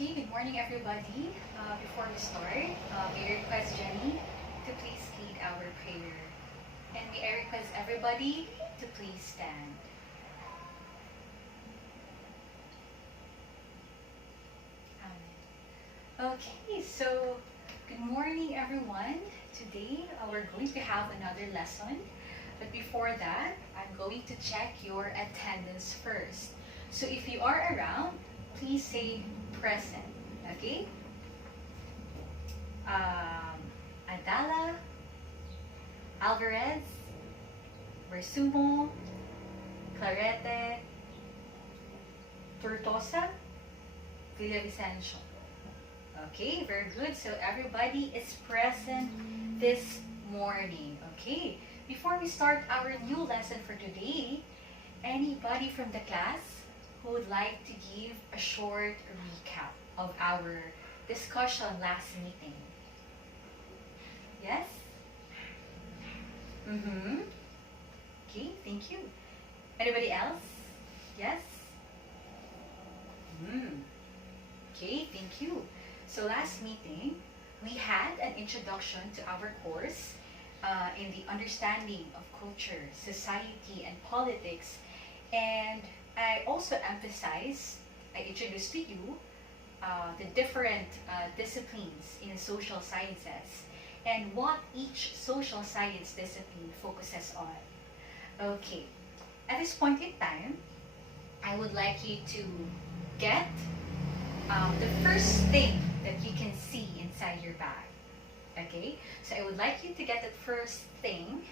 Okay, good morning everybody. Before we start, may I request Jenny to please lead our prayer. And may I request everybody to please stand. Amen. Okay, so good morning everyone. Today we're going to have another lesson. But before that, I'm going to check your attendance first. So if you are around, please say present. Okay? Adala, Alvarez, Versumo, Clarete, Tortosa, Villavicencio. Okay, very good. So everybody is present this morning. Okay, before we start our new lesson for today, anybody from the class who would like to give a short recap of our discussion last meeting? Yes? Mm-hmm. Okay, thank you. Anybody else? Yes? Okay, thank you. So last meeting, we had an introduction to our course in the understanding of culture, society, and politics. And I also emphasized, I introduced to you the different disciplines in social sciences and what each social science discipline focuses on. Okay, at this point in time, I would like you to get the first thing that you can see inside your bag. Okay, so I would like you to get that first thing,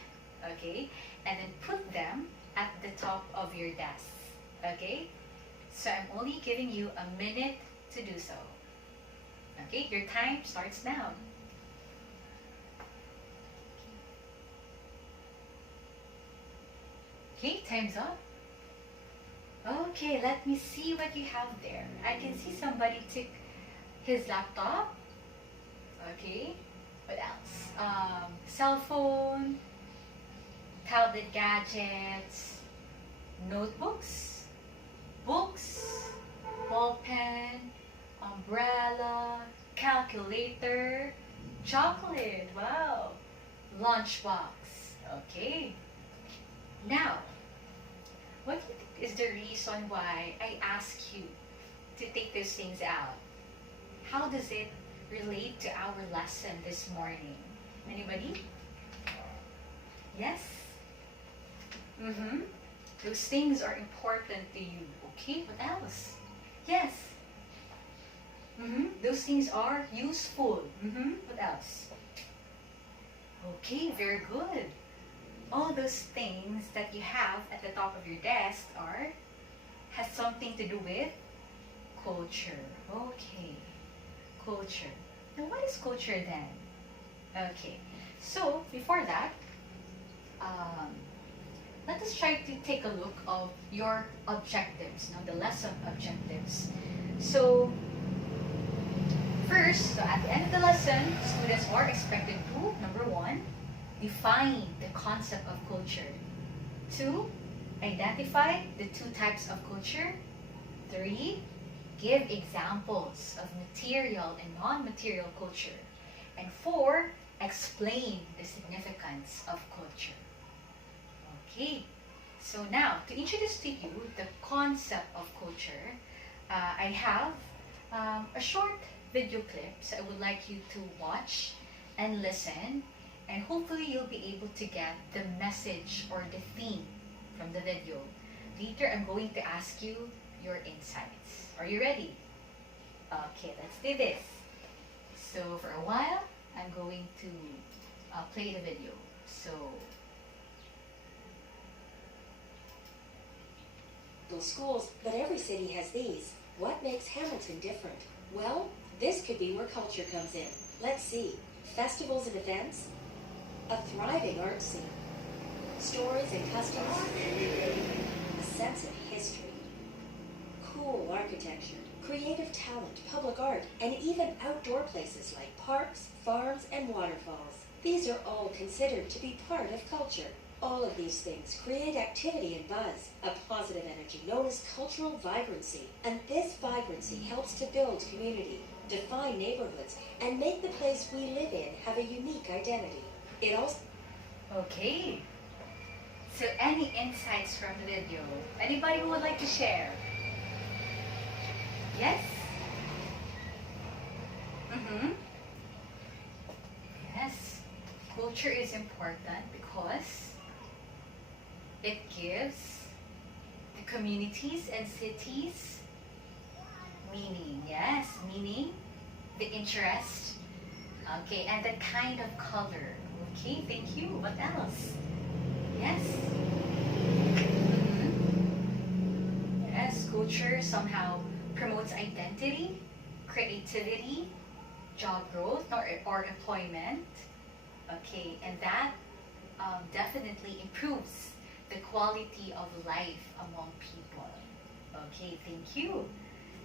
okay, and then put them at the top of your desk. Okay, so I'm only giving you a minute to do so. Okay, your time starts now. Okay, time's up. Okay, let me see what you have there. I can see somebody took his laptop. Okay, what else? Cell phone, tablet gadgets, notebooks, books, ball pen, umbrella, calculator, chocolate, wow, lunchbox. Okay. Now, what do you think is the reason why I ask you to take those things out? How does it relate to our lesson this morning? Anybody? Yes? Those things are important to you. Okay, what else? Yes. Those things are useful. What else? Okay, very good. All those things that you have at the top of your desk has something to do with culture. Okay, culture. Now what is culture then? Okay, so before that, let us try to take a look of your objectives, the lesson objectives. So first, so at the end of the lesson, students are expected to, number one, define the concept of culture. 2, identify the 2 types of culture. 3, give examples of material and non-material culture. And 4, explain the significance of culture. Okay, so now to introduce to you the concept of culture, I have a short video clip, so I would like you to watch and listen, and hopefully you'll be able to get the message or the theme from the video. Later, I'm going to ask you your insights. Are you ready? Okay, let's do this. So for a while, I'm going to play the video. So, schools, but every city has these. What makes Hamilton different? Well, this could be where culture comes in. Let's see. Festivals and events, a thriving art scene, stories and customs, a sense of history, cool architecture, creative talent, public art, and even outdoor places like parks, farms, and waterfalls. These are all considered to be part of culture. All of these things create activity and buzz, a positive energy known as cultural vibrancy. And this vibrancy helps to build community, define neighborhoods, and make the place we live in have a unique identity. It also Okay. So any insights from the video? Anybody who would like to share? Yes? Mm-hmm. Yes. Culture is important because it gives the communities and cities meaning. Yes, meaning, the interest, okay, and the kind of color. Okay, thank you. What else? Yes. Mhm. Yes, culture somehow promotes identity, creativity, job growth, or employment. Okay, and that definitely improves the quality of life among people. Okay, thank you.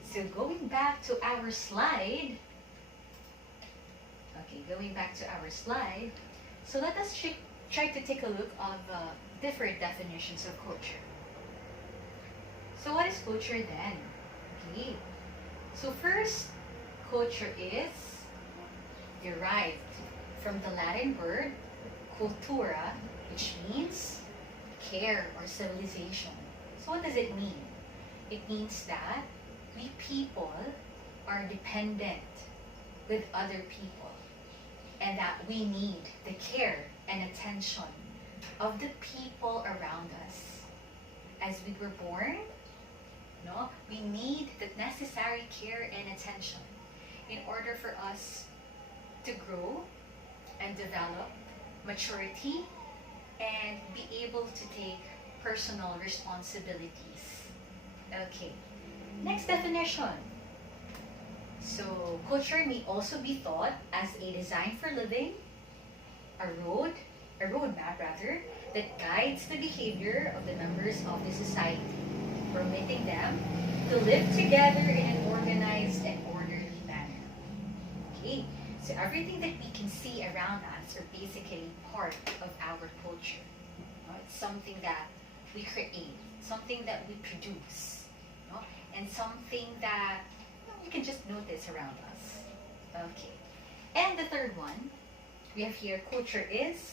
So going back to our slide. Okay, going back to our slide. So let us try to take a look of different definitions of culture. So what is culture then? Okay. So first, culture is derived from the Latin word cultura, which means care or civilization. So what does it mean? It means that we people are dependent with other people, and that we need the care and attention of the people around us. As we were born, no, we need the necessary care and attention in order for us to grow and develop maturity and be able to take personal responsibilities. Okay, next definition. So, culture may also be thought as a design for living, a roadmap rather, that guides the behavior of the members of the society, permitting them to live together in an organized and orderly manner. Okay, so everything that we can see around us are basically part of our culture. It's something that we create, something that we produce, and something that you can just notice around us. Okay. And the third one, we have here, culture is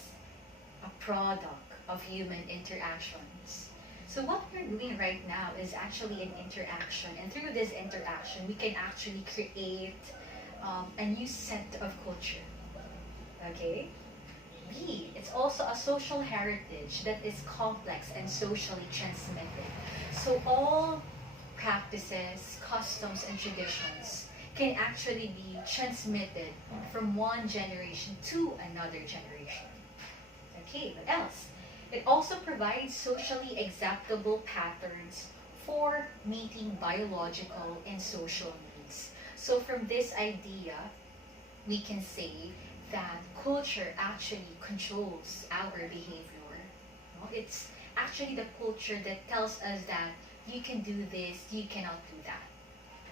a product of human interactions. So what we're doing right now is actually an interaction. And through this interaction, we can actually create a new set of culture. Okay? B, it's also a social heritage that is complex and socially transmitted. So all practices, customs, and traditions can actually be transmitted from one generation to another generation. Okay, what else? It also provides socially acceptable patterns for meeting biological and social needs. So from this idea, we can say that culture actually controls our behavior. It's actually the culture that tells us that you can do this, you cannot do that.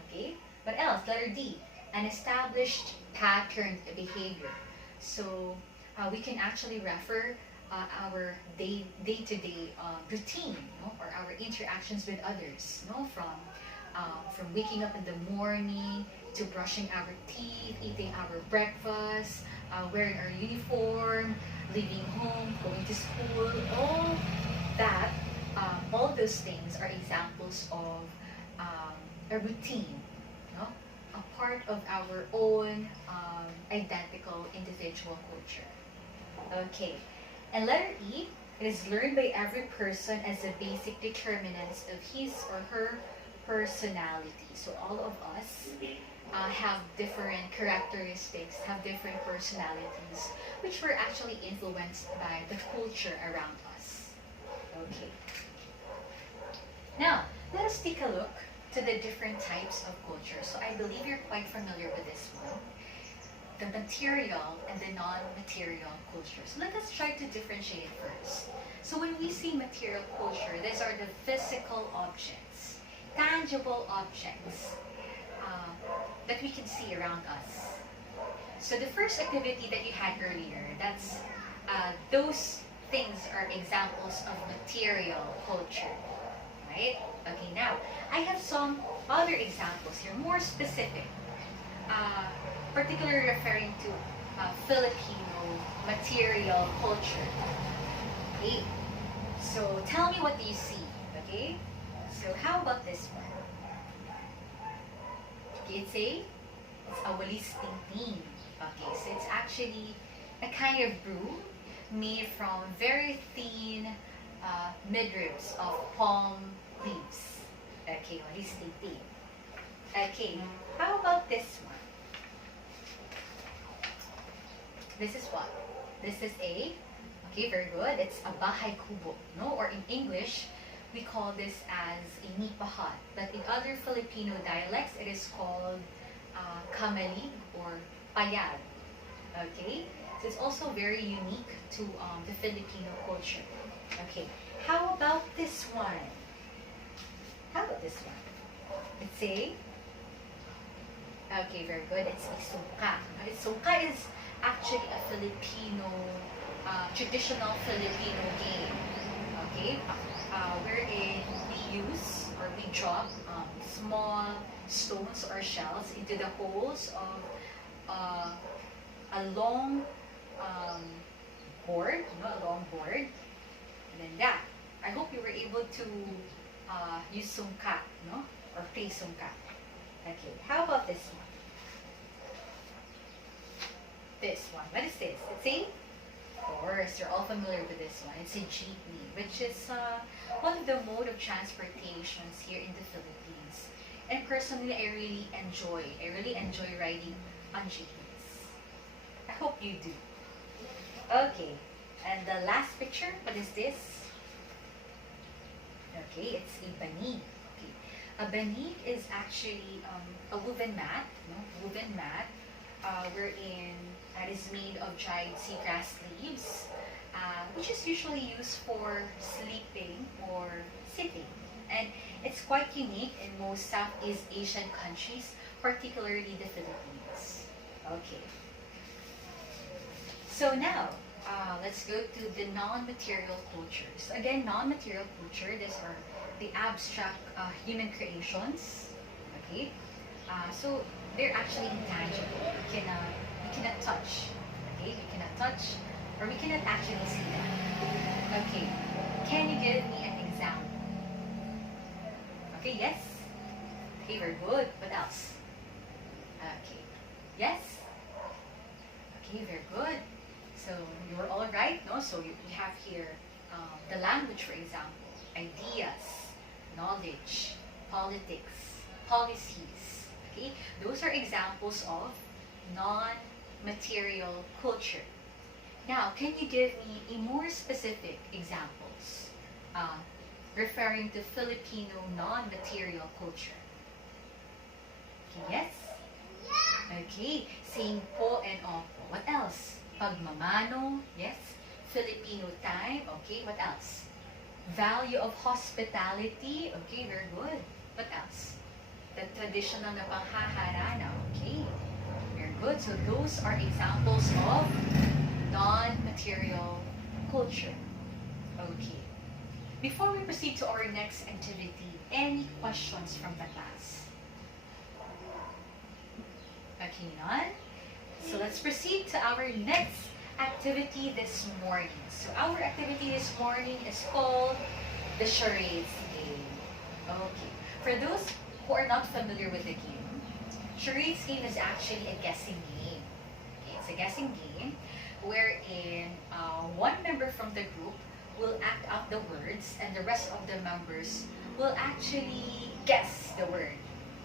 Okay? What else? Letter D, an established patterned behavior. So we can actually refer our day-to-day routine, or our interactions with others, from waking up in the morning to brushing our teeth, eating our breakfast, wearing our uniform, leaving home, going to school, all that, all those things are examples of a routine, a part of our own identical individual culture. Okay, and letter E, it is learned by every person as the basic determinants of his or her personality. So all of us have different characteristics, have different personalities, which were actually influenced by the culture around us. Okay. Now, let us take a look to the different types of culture. So I believe you're quite familiar with this one. The material and the non-material culture. So let us try to differentiate it first. So when we see material culture, these are the physical objects, tangible objects that we can see around us. So the first activity that you had earlier, that's those things are examples of material culture, right? Okay, now, I have some other examples here, more specific, particularly referring to Filipino material culture. Okay, so tell me what do you see, okay? So how about this one? Okay, it's a walis tingting. Okay, so it's actually a kind of broom made from very thin midribs of palm leaves. Okay, walis tingting. Okay, how about this one? This is what? This is okay, very good. It's a bahay kubo, no? Or in English, we call this as a nipa hut. But in other Filipino dialects, it is called kamalig or payag. Okay? So it's also very unique to the Filipino culture. Okay, how about this one? How about this one? It's okay, very good. It's a suka. Suka is actually a Filipino, traditional Filipino game. Okay? Wherein we use or we drop small stones or shells into the holes of a long board, a long board, and then that. I hope you were able to use sungka, no, or play sungka. Okay, how about this one? This one, what is this? It's of course, you're all familiar with this one. It's a jeepney, which is one of the mode of transportations here in the Philippines. And personally, I really enjoy riding on jeepneys. I hope you do. Okay, and the last picture, what is this? Okay, it's a banig. Okay, a banig is actually a woven mat, wherein that is made of dried seagrass leaves, which is usually used for sleeping or sitting. And it's quite unique in most Southeast Asian countries, particularly the Philippines. Okay. So now, let's go to the non-material cultures. Again, non-material culture, these are the abstract human creations. Okay. So they're actually intangible. We cannot touch. Okay, we cannot touch, or we cannot actually see them. Okay, can you give me an example? Okay, yes. Okay, very good. What else? Okay, yes. Okay, very good. So you're all right, no? So we have here the language, for example, ideas, knowledge, politics, policies. Okay, those are examples of non-material culture. Now, can you give me a more specific examples referring to Filipino non-material culture? Okay, yes? Okay, saying po and opo. What else? Pagmamano, yes? Filipino time, okay, what else? Value of hospitality, okay, very good. What else? The traditional na panghaharana, okay. Very good. So those are examples of non-material culture. Okay. Before we proceed to our next activity, any questions from the class? Okay, none? So let's proceed to our next activity this morning. So our activity this morning is called the Charades Game. Okay. For those who are not familiar with the game, Charades Game is actually a guessing game. Okay, it's a guessing game wherein one member from the group will act out the words and the rest of the members will actually guess the word.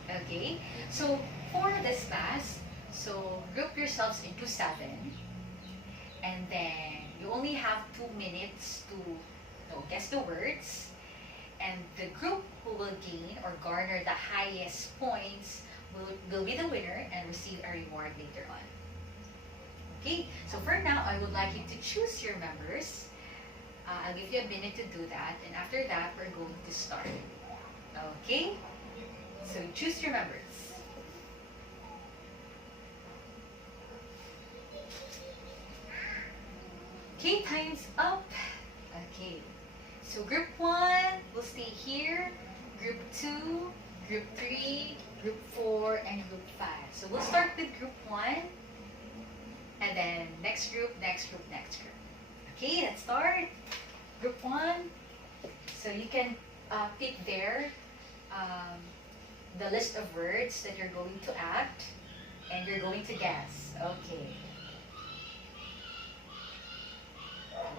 Okay? So for this class, so group yourselves into 7, and then you only have 2 minutes to guess the words, and the group who will gain or garner the highest points will be the winner and receive a reward later on. Okay, so for now, I would like you to choose your members. I'll give you a minute to do that, and after that, we're going to start. Okay, so choose your members. Okay, time's up. Okay. So group 1 will stay here. Group 2, group 3, group 4, and group 5. So we'll start with group 1. And then next group, next group, next group. Okay, let's start. Group 1. So you can pick there the list of words that you're going to add and you're going to guess. Okay.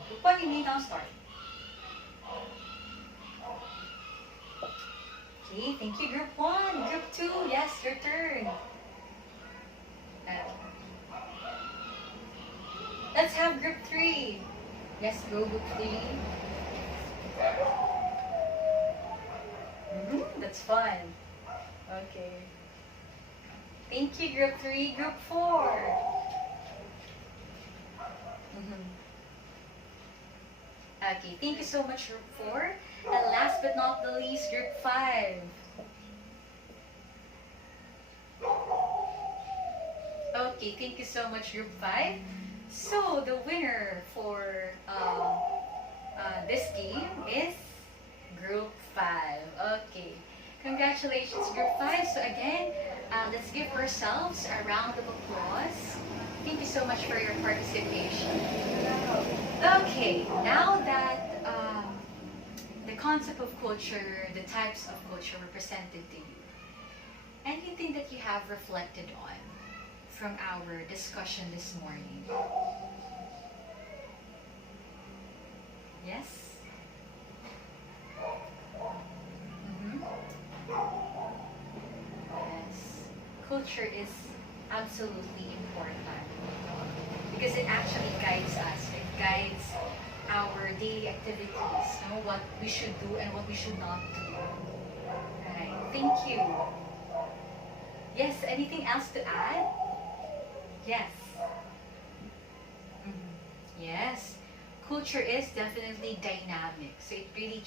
Group 1, you may now start. Okay, thank you, group 1. Group 2, yes, your turn. Let's have group 3. Yes, go group 3. That's fun. Okay. Thank you, group 3. Group 4. Okay, thank you so much, group 4. And last but not the least, group 5. Okay, thank you so much, group 5. So, the winner for this game is group 5. Okay, congratulations, group 5. So again, let's give ourselves a round of applause. Thank you so much for your participation. Okay, now that the concept of culture, the types of culture were presented to you, anything that you have reflected on from our discussion this morning? Yes? Yes. Culture is absolutely important because it actually guides us. It guides our daily activities, what we should do and what we should not do. Right. Thank you. Yes, anything else to add? Yes. Yes. Culture is definitely dynamic, so it really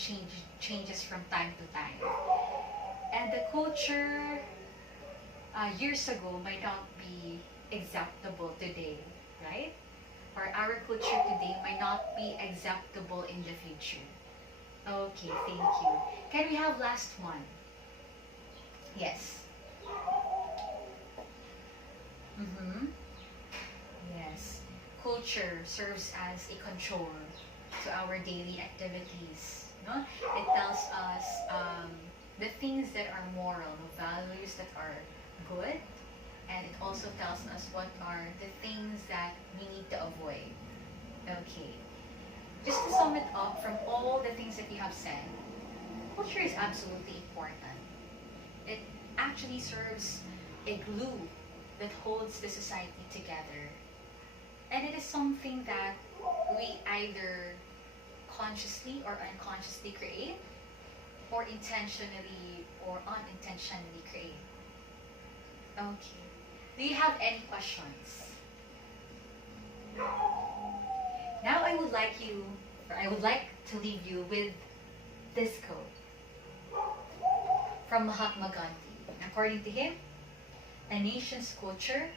changes from time to time. And the culture years ago might not be acceptable today, right? Or our culture today might not be acceptable in the future. Okay, thank you. Can we have last one? Yes. Yes. Culture serves as a control to our daily activities. No? It tells us the things that are moral, the values that are good, and it also tells us what are the things that we need to avoid. Okay. Just to sum it up from all the things that you have said, culture is absolutely important. It actually serves a glue that holds the society together. And it is something that we either consciously or unconsciously create, or intentionally or unintentionally create. Okay. Do you have any questions? Now I would like to leave you with this quote from Mahatma Gandhi. According to him, a nation's culture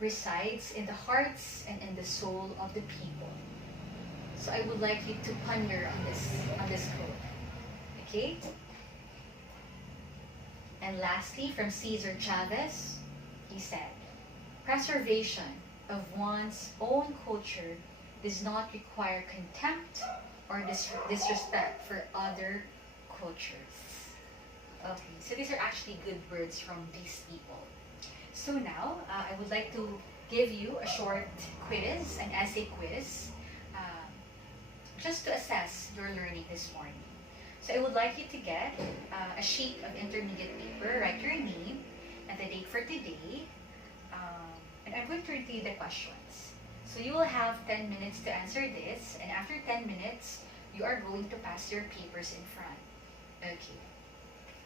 resides in the hearts and in the soul of the people. So I would like you to ponder on this quote. Okay? And lastly, from Cesar Chavez, he said, preservation of one's own culture does not require contempt or disrespect for other cultures. Okay, so these are actually good words from these people. So now, I would like to give you a short quiz, an essay quiz, just to assess your learning this morning. So I would like you to get a sheet of intermediate paper, write your name and the date for today, and I'm going to read you the questions. So you will have 10 minutes to answer this, and after 10 minutes, you are going to pass your papers in front. Okay.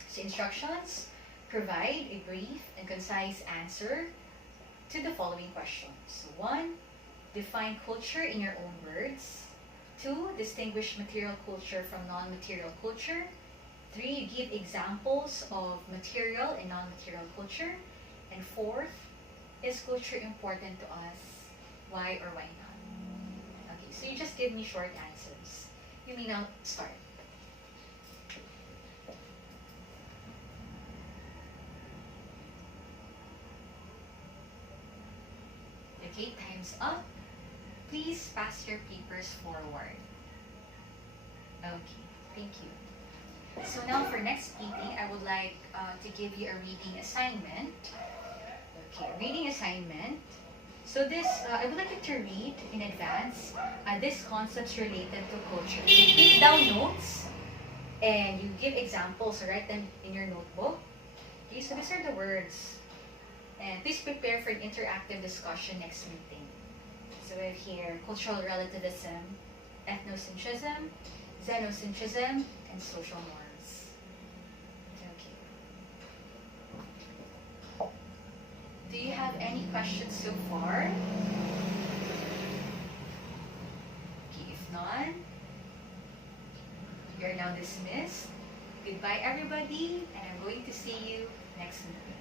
So instructions: provide a brief and concise answer to the following questions. So 1, define culture in your own words. 2, distinguish material culture from non-material culture. 3, give examples of material and non-material culture. And 4th, is culture important to us? Why or why not? Okay, so you just give me short answers. You may now start. Okay, time's up. Please pass your papers forward. Okay, thank you. So now for next meeting, I would like to give you a reading assignment. Okay, reading assignment. So this, I would like you to read in advance these concepts related to culture. You take down notes and you give examples, write them in your notebook. Okay, so these are the words. And please prepare for an interactive discussion next meeting. So we have here cultural relativism, ethnocentrism, xenocentrism, and social norms. Okay. Do you have any questions so far? Okay, if none, you are now dismissed. Goodbye everybody, and I'm going to see you next meeting.